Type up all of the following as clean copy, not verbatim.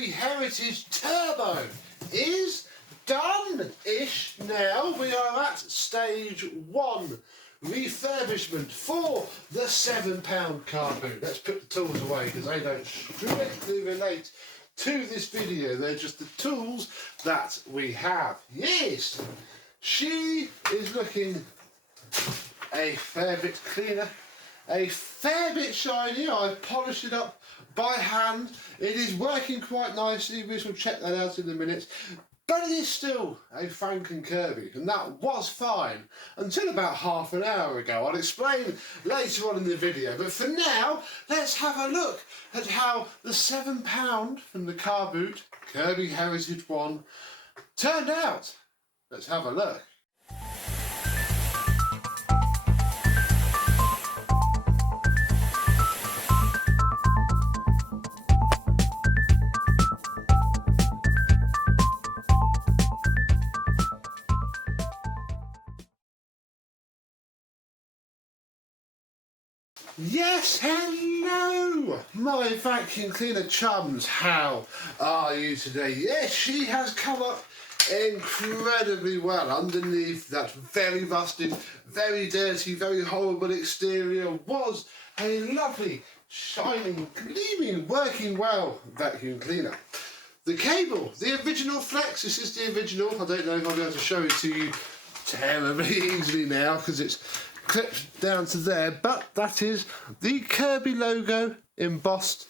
Kirby Heritage Turbo is done-ish now. We are at stage 1 refurbishment for the £7 car boot. Let's put the tools away because they don't directly relate to this video. They're just the tools that we have. Yes, she is looking a fair bit cleaner, a fair bit shinier. I've polished it up by hand. It is working quite nicely. We shall check that out in a minute. But it is still a franken-kirby, and that was fine until about half an hour ago. I'll explain later on in the video, but for now, let's have a look at how the £7 from the Car Boot Kirby Heritage 1 turned out. Let's have a look. Yes, hello, my vacuum cleaner chums. How are you today? Yes, she has come up incredibly well underneath that very rusted, very dirty, very horrible exterior. Was a lovely, shining, gleaming, working well vacuum cleaner. The cable, the original Flex. This is the original. I don't know if I'll be able to show it to you terribly easily now because it's clipped down to there, but that is the Kirby logo embossed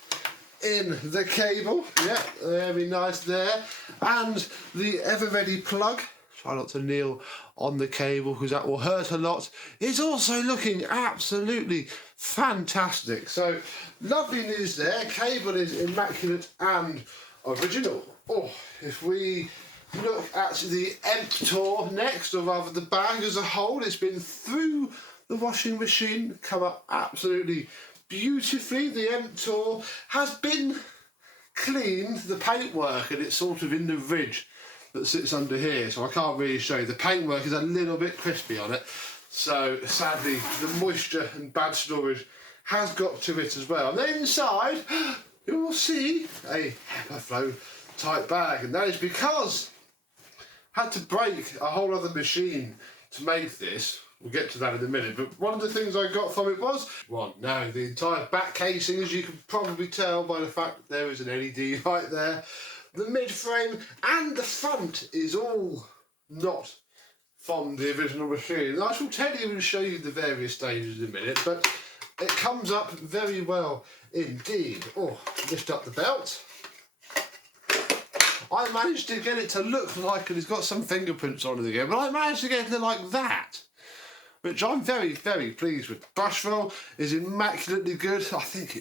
in the cable. Yeah, very nice there. And the ever ready plug, try not to kneel on the cable because that will hurt a lot, is also looking absolutely fantastic. So lovely news there. Cable is immaculate and original. Oh, if we look at the emptor next, or rather the bag as a whole, it's been through the washing machine, come up absolutely beautifully. The emptor has been cleaned, the paintwork, and it's sort of in the ridge that sits under here, so I can't really show you. The paintwork is a little bit crispy on it, so sadly the moisture and bad storage has got to it as well. And then inside you will see a HEPA flow type bag, and that is because I had to break a whole other machine to make this. We'll get to that in a minute, but one of the things I got from it was, the entire back casing, as you can probably tell by the fact that there is an LED right there. The mid-frame and the front is all not from the original machine. And I shall tell you and show you the various stages in a minute, but it comes up very well indeed. Oh, lift up the belt. I managed to get it to look like it's got some fingerprints on it again, but I managed to get it to look like that, which I'm very, very pleased with. Brush roll is immaculately good. I think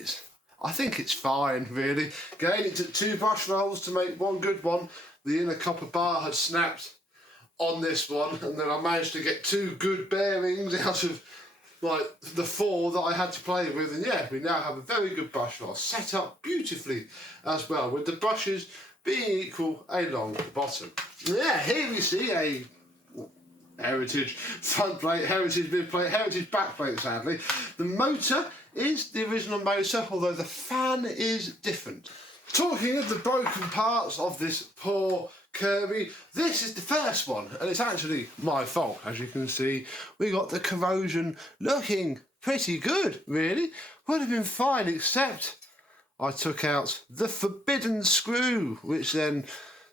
it's fine, really. Again, it took 2 brush rolls to make one good one. The inner copper bar had snapped on this one, and then I managed to get 2 good bearings out of like the 4 that I had to play with. And yeah, we now have a very good brush roll, set up beautifully as well, with the brushes being equal along the bottom. Yeah, here we see a Heritage front plate, Heritage mid plate, Heritage back plate, sadly. The motor is the original motor, although the fan is different. Talking of the broken parts of this poor Kirby, this is the first one, and it's actually my fault. As you can see, we got the corrosion looking pretty good, really. Would have been fine, except I took out the forbidden screw, which then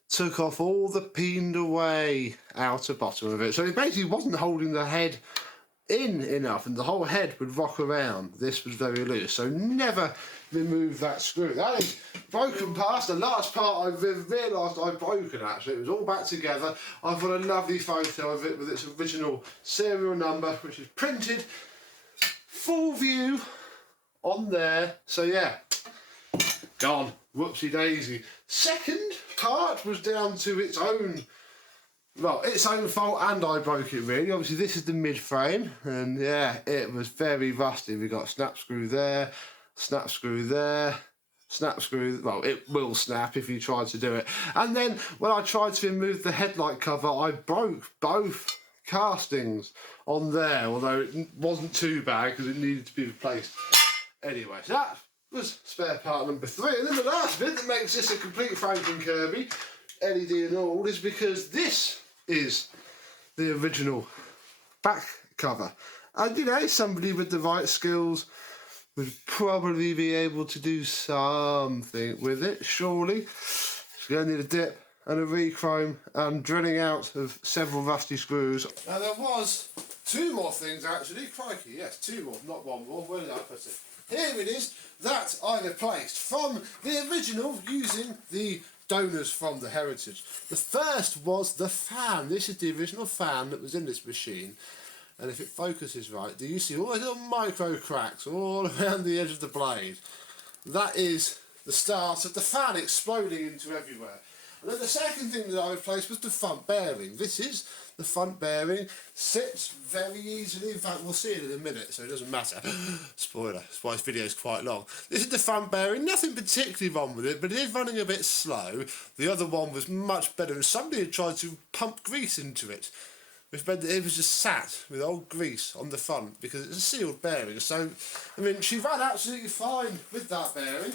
took off all the peened away outer bottom of it. So it basically wasn't holding the head in enough, and the whole head would rock around. This was very loose, so never remove that screw. That is broken past. The last part I've realised I've broken, actually. It was all back together. I've got a lovely photo of it with its original serial number, which is printed full view on there. So yeah, gone. Whoopsie daisy. Second part was down to its own fault, and I broke it, really. Obviously this is the mid frame, and yeah, it was very rusty. We got a snap screw there, snap screw there, snap screw. Well, it will snap if you try to do it. And then when I tried to remove the headlight cover, I broke both castings on there, although it wasn't too bad because it needed to be replaced anyway. So that was spare part number 3. And then the last bit that makes this a complete franken-kirby, LED and all, is because this is the original back cover. And you know, somebody with the right skills would probably be able to do something with it, surely. It's going to need a dip and a rechrome and drilling out of several rusty screws. Now there was 2 more things actually, crikey, yes, 2 more, not 1 more. Where did I put it? Here it is, that I replaced from the original using the donors from the Heritage. The first was the fan. This is the original fan that was in this machine. And if it focuses right, do you see all the little micro cracks all around the edge of the blade? That is the start of the fan exploding into everywhere. And then the second thing that I replaced was the front bearing. This is the front bearing, sits very easily. In fact, we'll see it in a minute, so it doesn't matter. Spoiler, that's why this video is quite long. This is the front bearing, nothing particularly wrong with it, but it is running a bit slow. The other one was much better, and somebody had tried to pump grease into it, which meant that it was just sat with old grease on the front because it's a sealed bearing. So, I mean, she ran absolutely fine with that bearing,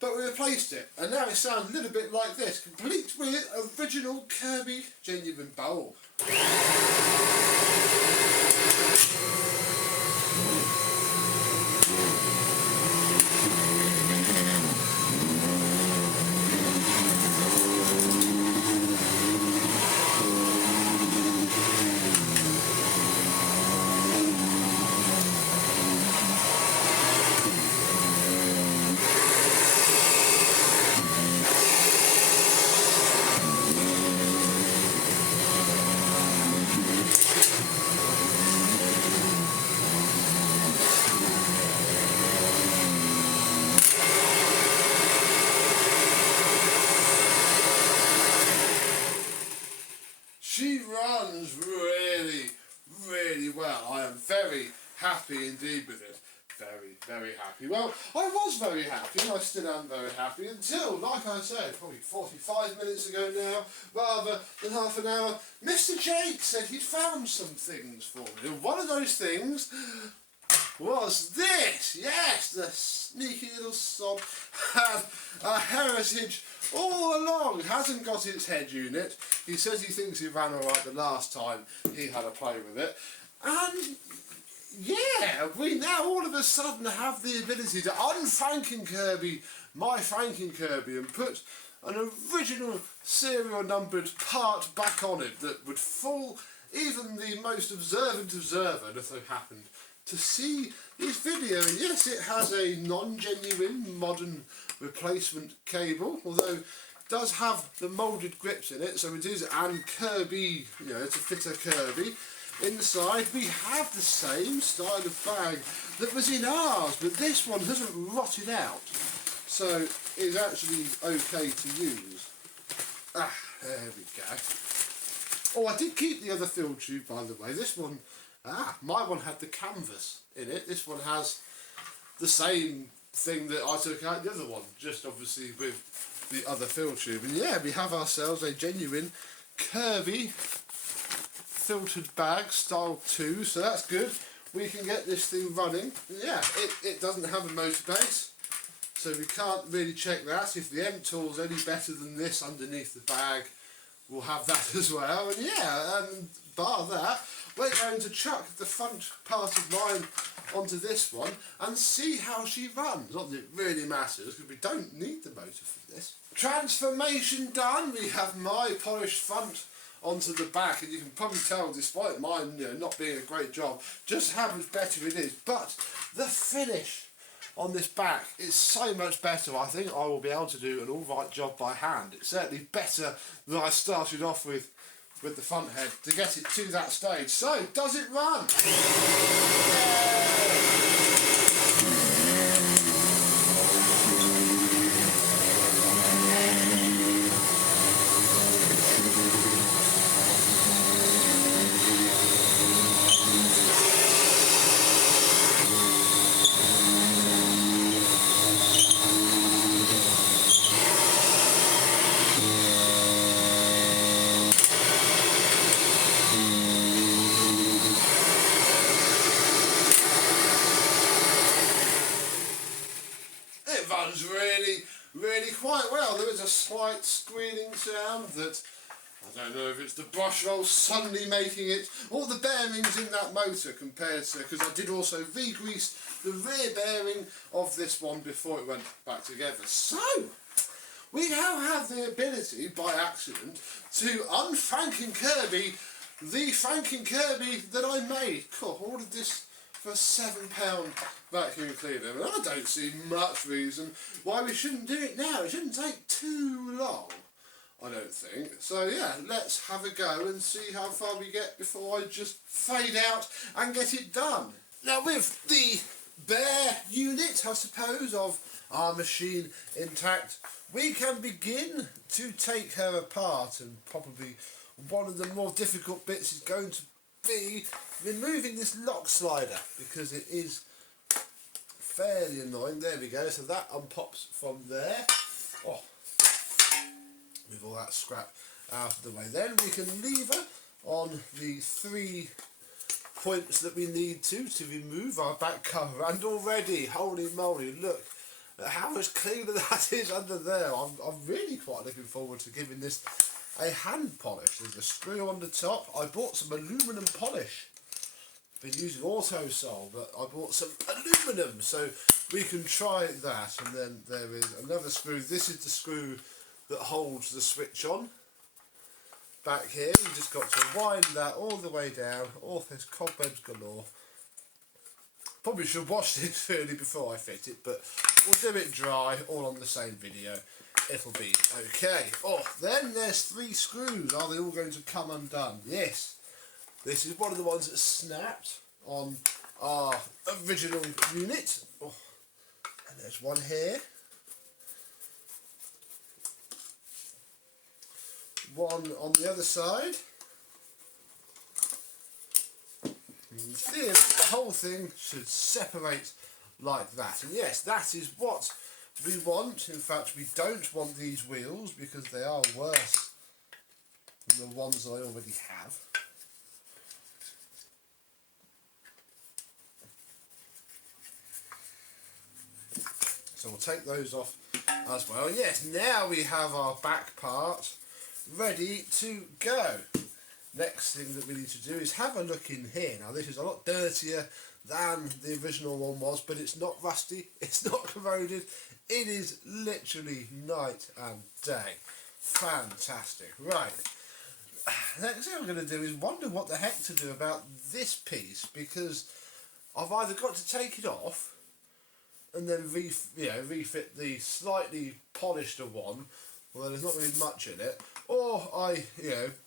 but we replaced it, and now it sounds a little bit like this, complete with original Kirby genuine bowl. She runs really, really well. I am very happy indeed with it. Very, very happy. Well, I was very happy, and I still am very happy until, like I said, probably 45 minutes ago now, rather than half an hour, Mr. Jake said he'd found some things for me. And one of those things was this. Yes, the sneaky little sob had a Heritage all along. Hasn't got its head unit. He says he thinks he ran alright the last time he had a play with it. And yeah, we now all of a sudden have the ability to un-franken-kirby my franken-kirby and put an original serial numbered part back on it that would fool even the most observant observer, if they happened to see this video. And yes, it has a non-genuine modern replacement cable, although it does have the moulded grips in it, so it is an Kirby, you know, to fit a Kirby. Inside we have the same style of bag that was in ours, but this one hasn't rotted out, so it's actually okay to use. Ah, there we go. Oh, I did keep the other fill tube, by the way. This one, my one had the canvas in it. This one has the same thing that I took out the other one, just obviously with the other fill tube. And yeah, we have ourselves a genuine Kirby filtered bag style 2, so that's good. We can get this thing running. Yeah, it doesn't have a motor base, so we can't really check that. If the M-Tool's any better than this underneath the bag, we'll have that as well. And yeah, bar that, we're going to chuck the front part of mine onto this one and see how she runs. Not that it really matters, because we don't need the motor for this. Transformation done. We have my polished front onto the back, and you can probably tell, despite mine, you know, not being a great job, just how much better it is. But the finish on this back is so much better. I think I will be able to do an alright job by hand. It's certainly better than I started off with the front head to get it to that stage. So, does it run? really quite well. There is a slight squealing sound that, I don't know if it's the brush roll suddenly making it, or the bearings in that motor compared to, because I did also re-grease the rear bearing of this one before it went back together. So, we now have the ability, by accident, to un-franken-kirby the franken-kirby that I made. Cool, I ordered this for a £7 vacuum cleaner, and I don't see much reason why we shouldn't do it now. It shouldn't take too long, I don't think. So yeah, let's have a go and see how far we get before I just fade out and get it done. Now with the bare unit, I suppose, of our machine intact, we can begin to take her apart, and probably one of the more difficult bits is going to be removing this lock slider, because it is fairly annoying. There we go, so that unpops from there. Oh, with all that scrap out of the way. Then we can lever on the 3 points that we need to remove our back cover, and already, holy moly, look at how much cleaner that is under there. I'm really quite looking forward to giving this a hand polish. There's a screw on the top. I bought some aluminium polish. Been using Autosol, but I bought some aluminium, so we can try that. And then there is another screw. This is the screw that holds the switch on. Back here, you just got to wind that all the way down. Oh, there's cobwebs galore. Probably should wash this really before I fit it, but we'll do it dry, all on the same video. It'll be okay. Oh, then there's 3 screws. Are they all going to come undone? Yes. This is one of the ones that snapped on our original unit. Oh, and there's one here. One on the other side. In theory, the whole thing should separate like that. And yes, that is what we want. In fact, we don't want these wheels because they are worse than the ones I already have. So we'll take those off as well. Yes, now we have our back part ready to go. Next thing that we need to do is have a look in here. Now this is a lot dirtier than the original one was, but it's not rusty, it's not corroded, it is literally night and day. Fantastic. Right, next thing I'm going to do is wonder what the heck to do about this piece, because I've either got to take it off and then refit the slightly polished one, although there's not really much in it, or I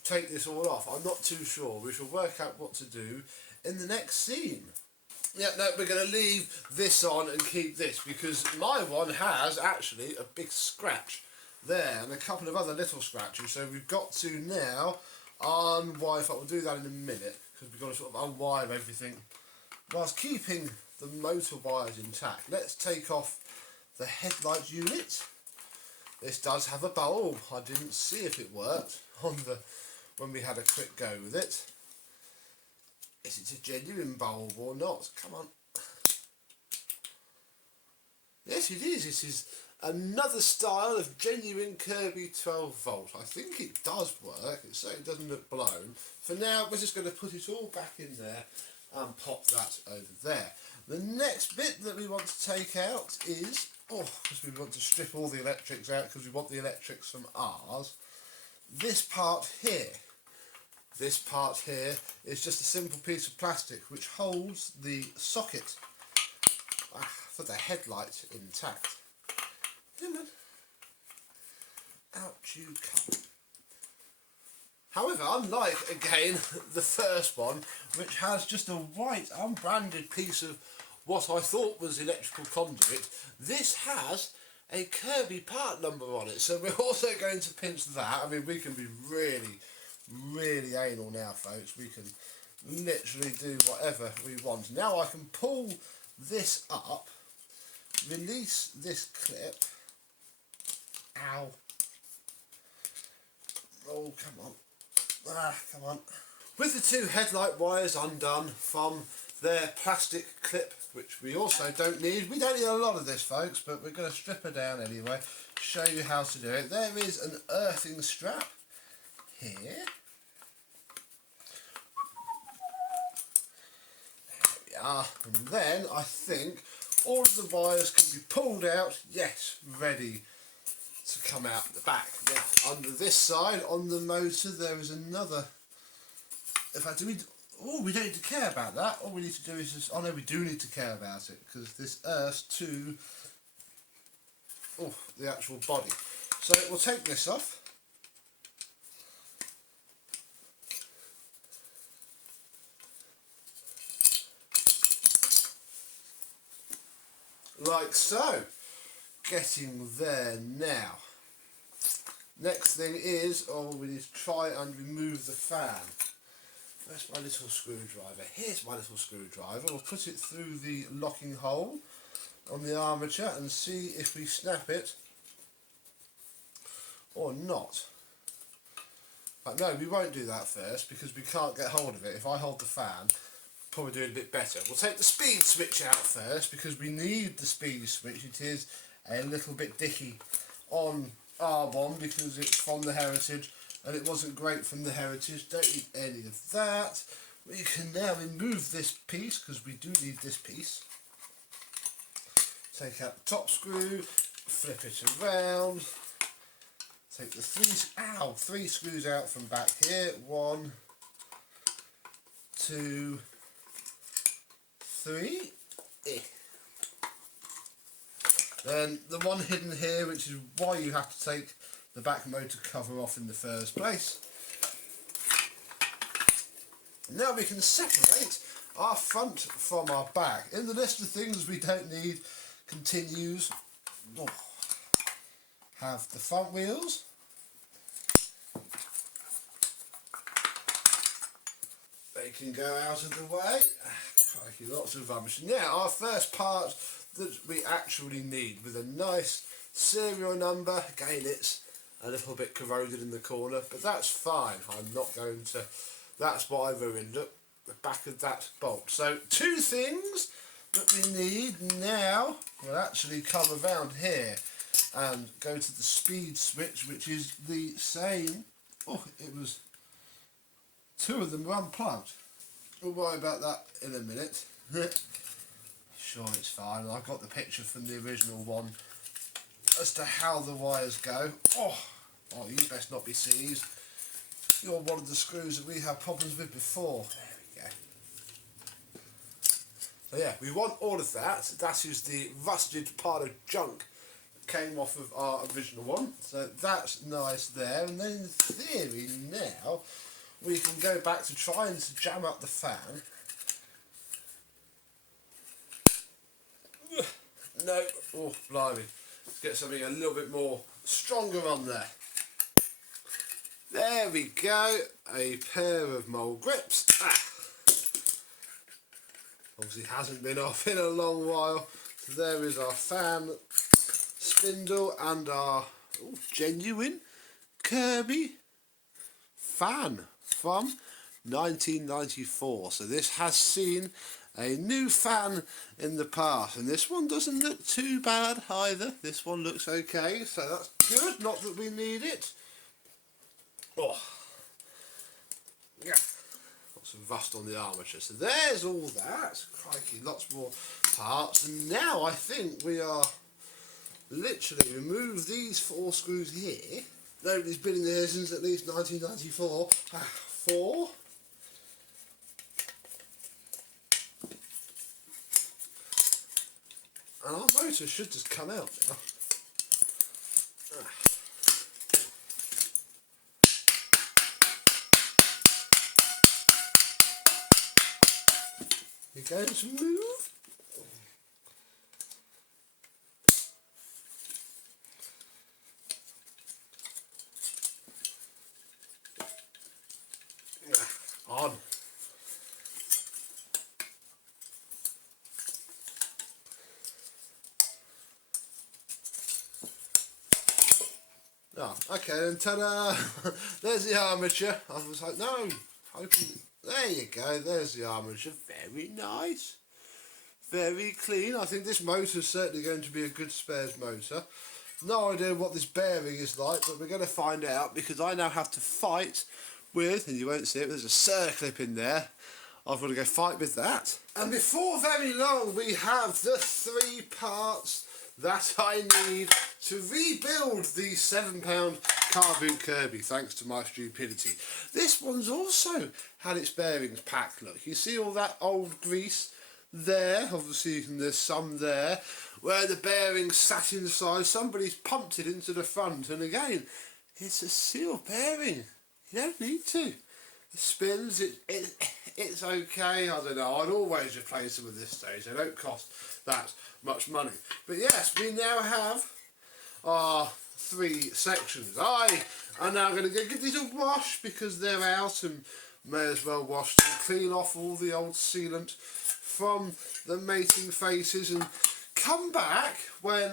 take this all off. I'm not too sure. We shall work out what to do in the next scene. Yeah, no, we're going to leave this on and keep this, because my one has actually a big scratch there and a couple of other little scratches, so we've got to now unwire. We'll do that in a minute, because we've got to sort of unwire everything whilst keeping the motor wires intact. Let's take off the headlight unit. This does have a bulb. I didn't see if it worked when we had a quick go with it. Is it a genuine bulb or not? Come on. Yes, it is. This is another style of genuine Kirby 12 volt. I think it does work. It certainly doesn't look blown. For now, we're just going to put it all back in there and pop that over there. The next bit that we want to take out is, because we want to strip all the electrics out because we want the electrics from ours, this part here. This part here is just a simple piece of plastic which holds the socket for the headlight intact. Come on. Out you come. However, unlike, again, the first one, which has just a white unbranded piece of what I thought was electrical conduit, this has a Kirby part number on it. So we're also going to pinch that. I mean, we can be really, really anal now, folks. We can literally do whatever we want. Now I can pull this up, release this clip. Ow. Oh, come on. Come on. With the 2 headlight wires undone from their plastic clip, which we also don't need. We don't need a lot of this, folks, but we're going to strip her down anyway, show you how to do it. There is an earthing strap here. There we are. And then I think all of the wires can be pulled out, yes, ready to come out the back. Now, under this side, on the motor, there is another. In fact, we don't need to care about that. All we need to do is just, oh no, we do need to care about it, because this earths to the actual body. So we'll take this off. Like so. Getting there now. Next thing is, we need to try and remove the fan. Where's my little screwdriver? Here's my little screwdriver. We'll put it through the locking hole on the armature and see if we snap it or not. But no, we won't do that first because we can't get hold of it. If I hold the fan, probably do it a bit better. We'll take the speed switch out first because we need the speed switch. It is a little bit dicky on R1 because it's from the Heritage and it wasn't great from the Heritage. Don't need any of that. We can now remove this piece because we do need this piece. Take out the top screw, flip it around. Take the three screws out from back here. 1, 2, 3. Then the one hidden here, which is why you have to take the back motor cover off in the first place. Now we can separate our front from our back. In the list of things we don't need continues, have the front wheels, they can go out of the way. Crikey, lots of rubbish. Now our first part that we actually need, with a nice serial number. Again, it's a little bit corroded in the corner, but that's fine. I'm not going to, that's what I ruined. Look, the back of that bolt. So 2 things that we need now. We'll actually come around here and go to the speed switch, which is the same. It was 2 of them were unplugged. We'll worry about that in a minute. Sure, it's fine. I've got the picture from the original one as to how the wires go. Oh, you best not be seized. You're one of the screws that we had problems with before. There we go. So yeah, we want all of that. That is the rusted part of junk that came off of our original one. So that's nice there. And then in theory now, we can go back to trying to jam up the fan. No, blimey. Let's get something a little bit more stronger on there. There we go, a pair of mole grips. Obviously hasn't been off in a long while. So there is our fan spindle and our genuine Kirby fan from 1994. So this has seen a new fan in the past, and this one doesn't look too bad either. This one looks okay, so that's good. Not that we need it. Yeah, lots of rust on the armature. So there's all that. Crikey, lots more parts. And now I think we are literally remove these 4 screws here. Nobody's been in there since at least 1994. 4. And our motor should just come out now. You're going to move. On. Okay, and ta-da! There's the armature. I was like, no, hoping There you go, there's the armature. Very nice. Very clean. I think this motor is certainly going to be a good spares motor. No idea what this bearing is like, but we're going to find out because I now have to fight with, and you won't see it, there's a circlip in there. I've got to go fight with that. And before very long we have the 3 parts that I need to rebuild the £7 Car Boot Kirby, thanks to my stupidity. This one's also had its bearings packed. Look, you see all that old grease there? Obviously there's some there where the bearings sat inside. Somebody's pumped it into the front, and again, it's a seal bearing. You don't need to. It spins, it's okay. I don't know, I'd always replace them at this stage. They don't cost that much money. But yes, we now have our 3 sections. I am now going to go give these a wash because they're out, and may as well wash them, clean off all the old sealant from the mating faces, and come back when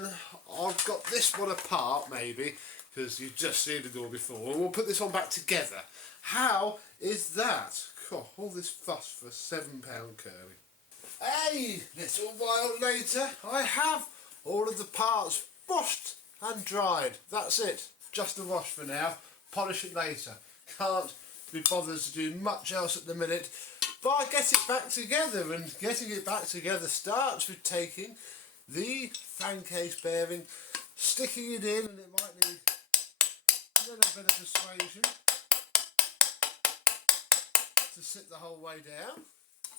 I've got this one apart, maybe, because you've just seen it all before, and we'll put this one back together. How is that? God, all this fuss for a £7 Kirby. A little while later, I have all of the parts washed and dried. That's it. Just a wash for now. Polish it later. Can't be bothered to do much else at the minute. But I get it back together, and getting it back together starts with taking the fan case bearing, sticking it in, and it might need a little bit of persuasion to sit the whole way down.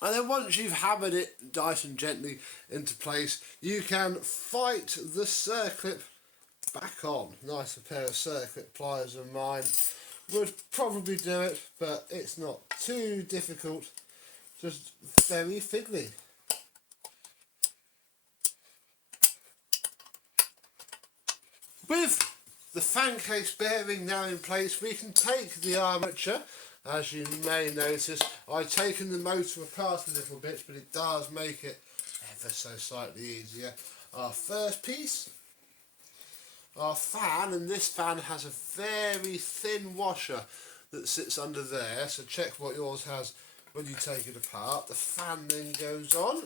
And then once you've hammered it nice and gently into place, you can fight the circlip back on. Nice a pair of circlip pliers of mine would probably do it, but it's not too difficult, just very fiddly. With the fan case bearing now in place, we can take the armature. As you may notice, I've taken the motor apart a little bit, but it does make it ever so slightly easier. Our first piece, our fan, and this fan has a very thin washer that sits under there, so check what yours has when you take it apart. The fan then goes on,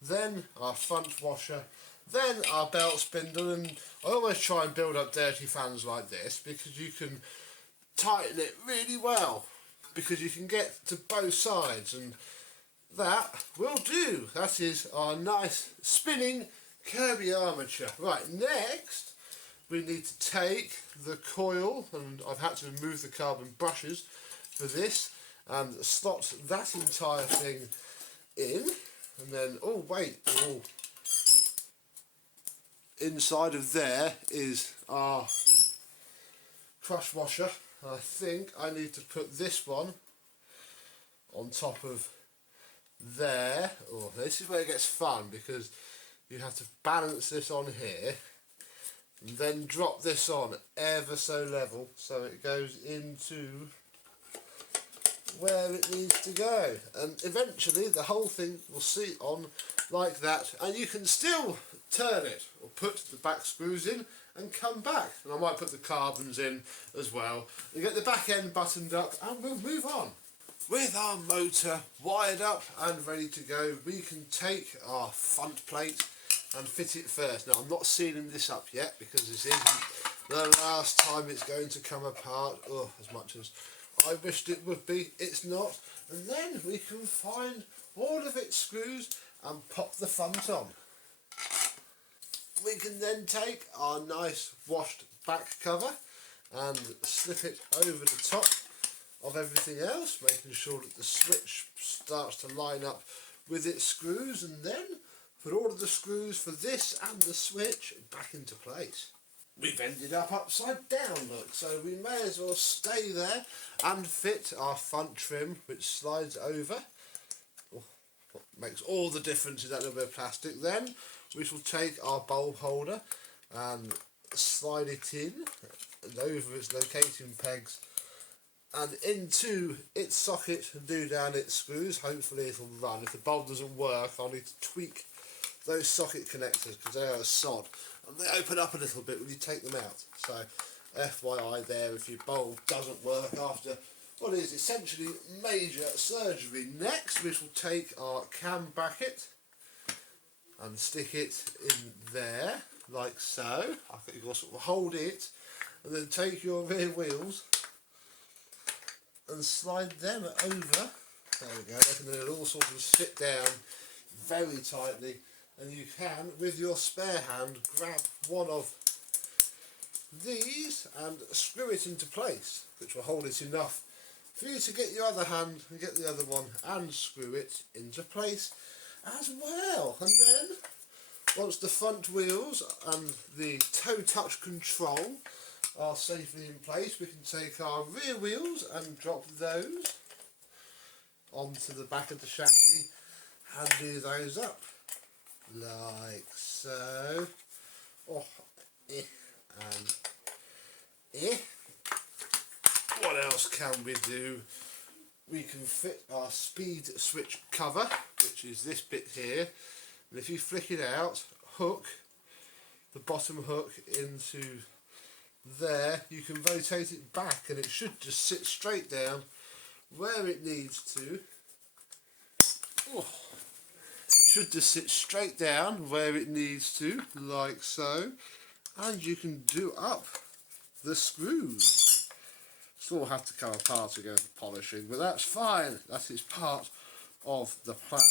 then our front washer, then our belt spindle, and I always try and build up dirty fans like this because you can tighten it really well, because you can get to both sides, and that will do. That is our nice spinning Kirby armature. Right, next we need to take the coil, and I've had to remove the carbon brushes for this, and slot that entire thing in, and then, oh wait, oh, inside of there is our crush washer. I think I need to put this one on top of there. Oh, this is where it gets fun, because you have to balance this on here and then drop this on ever so level so it goes into where it needs to go, and eventually the whole thing will sit on like that, and you can still turn it or put the back screws in and come back, and I might put the carbons in as well and get the back end buttoned up, and we'll move on. With our motor wired up and ready to go, we can take our front plate and fit it first. Now I'm not sealing this up yet because this isn't the last time it's going to come apart, as much as I wished it would be. It's not, and then we can find all of its screws and pop the front on. We can then take our nice washed back cover and slip it over the top of everything else, making sure that the switch starts to line up with its screws, and then put all of the screws for this and the switch back into place. We've ended up upside down, look, so we may as well stay there and fit our front trim, which slides over. What makes all the difference is that little bit of plastic. Then we shall take our bulb holder and slide it in and over its locating pegs and into its socket and do down its screws. Hopefully it'll run. If the bulb doesn't work, I'll need to tweak those socket connectors because they are a sod and they open up a little bit when you take them out. So FYI there, if your bulb doesn't work after what is essentially major surgery. Next we shall take our cam bracket and stick it in there, like so. I think you've got to sort of hold it, and then take your rear wheels and slide them over. There we go, and then it'll all sort of sit down very tightly, and you can, with your spare hand, grab one of these and screw it into place, which will hold it enough for you to get your other hand and get the other one and screw it into place as well. And then once the front wheels and the toe touch control are safely in place, we can take our rear wheels and drop those onto the back of the chassis and do those up like so. Oh, and what else can we do? We can fit our speed switch cover, which is this bit here, and if you flick it out, hook the bottom hook into there, you can rotate it back and it should just sit straight down where it needs to. Oh, it should just sit straight down where it needs to, like so, and you can do up the screws. Still have to come apart to go for polishing, but that's fine. That is part of the plan.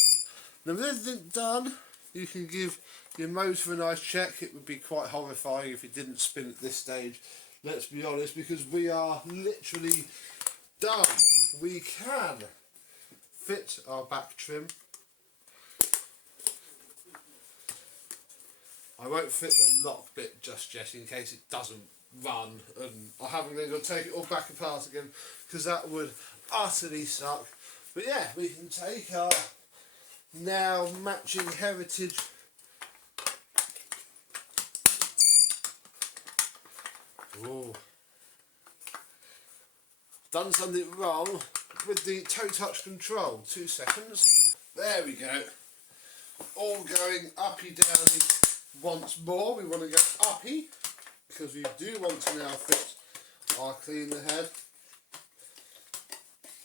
Now with everything done, you can give your motor a nice check. It would be quite horrifying if it didn't spin at this stage, let's be honest, because we are literally done. We can fit our back trim. I won't fit the lock bit just yet in case it doesn't run, and I haven't then got to take it all back apart again because that would utterly suck. But yeah, we can take our now matching heritage done something wrong with the toe touch control. 2 seconds. There we go. All going uppy downy once more. We want to go uppy because we do want to now fit our cleaner head.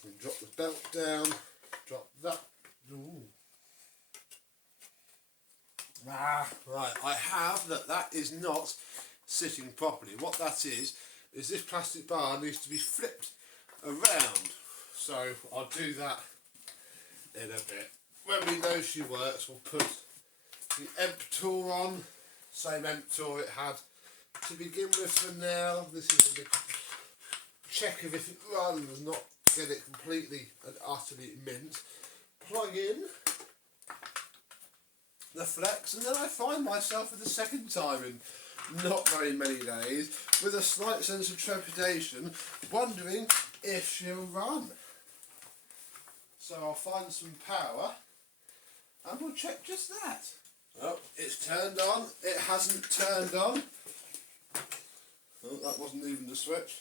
We drop the belt down, drop that. Ooh. Right, I have that is not sitting properly. What that is this plastic bar needs to be flipped around. So I'll do that in a bit. When we know she works, we'll put the emp tool on, same emp tool it had to begin with for now. This is a bit check of if it runs, not get it completely and utterly mint. Plug in the flex, and then I find myself for the second time in not very many days with a slight sense of trepidation, wondering if she'll run. So I'll find some power and we'll check just that. Oh, it's turned on. It hasn't turned on. Oh, that wasn't even the switch.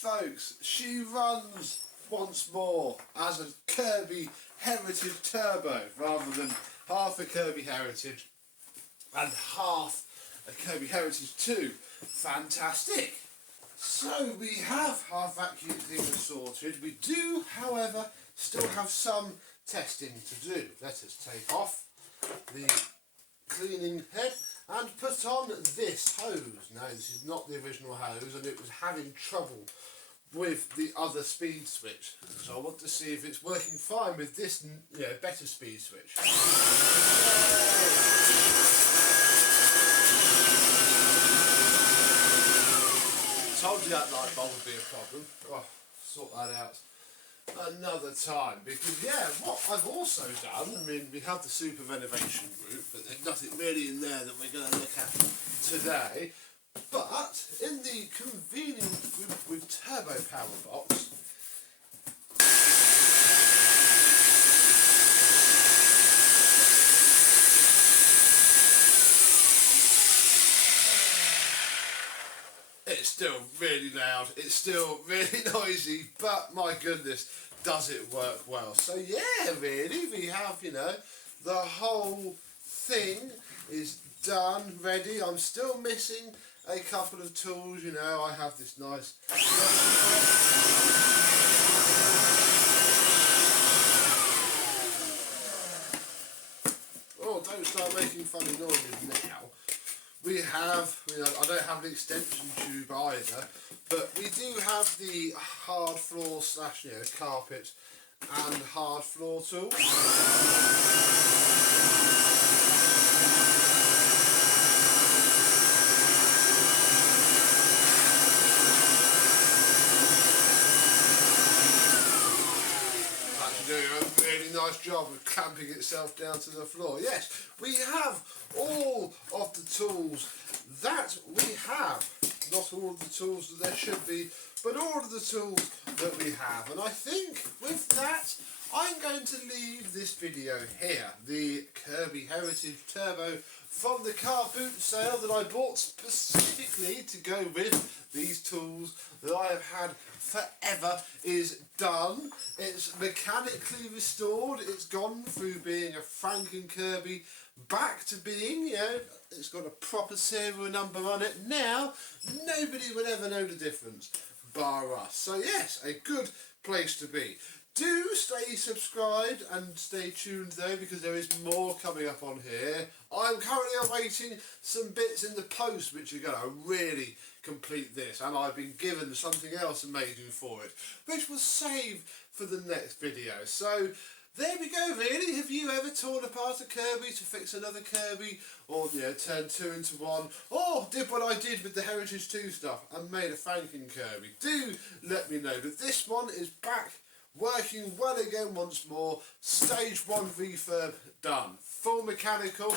Folks, she runs once more as a Kirby Heritage Turbo rather than half a Kirby Heritage and half a Kirby Heritage 2. Fantastic! So we have our vacuum cleaner sorted. We do, however, still have some testing to do. Let us take off the cleaning head and put on this hose. Now this is not the original hose and it was having trouble with the other speed switch, so I want to see if it's working fine with this better speed switch. Told you that light bulb would be a problem. Oh, sort that out another time, because what I've also done, I mean, we have the super renovation group, but there's nothing really in there that we're going to look at today. But in the convenient with turbo power box, it's still really loud, it's still really noisy, but my goodness, does it work well. So yeah, really, we have, you know, the whole thing is done, ready. I'm still missing a couple of tools, you know. I have this nice... Oh, don't start making funny noises now. We have, you know, I don't have an extension tube either, but we do have the hard floor slash, you know, carpet and hard floor tools. Doing a really nice job of clamping itself down to the floor. Yes, we have all of the tools that we have. Not all of the tools that there should be, but all of the tools that we have. And I think with that, I'm going to leave this video here. The Kirby Heritage Turbo from the Car Boot sale that I bought specifically to go with these tools that I have had forever is done. It's mechanically restored. It's gone through being a franken-kirby back to being, you know, it's got a proper serial number on it. Now, nobody will ever know the difference, bar us. So yes, a good place to be. Do stay subscribed and stay tuned though, because there is more coming up on here. I'm currently awaiting some bits in the post which are going to really complete this, and I've been given something else amazing for it, which we'll save for the next video. So there we go, really. Have you ever torn apart a Kirby to fix another Kirby, or, you know, turned two into one, or did what I did with the Heritage 2 stuff and made a franken-kirby? Do let me know. But this one is back working well again once more. Stage 1 refurb done. Full mechanical.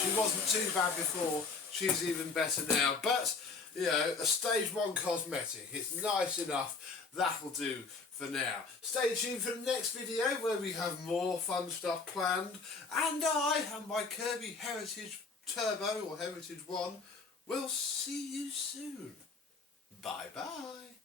She wasn't too bad before, she's even better now. But, you know, a stage 1 cosmetic. It's nice enough. That'll do for now. Stay tuned for the next video where we have more fun stuff planned. And I and my Kirby Heritage Turbo, or Heritage 1, will see you soon. Bye bye.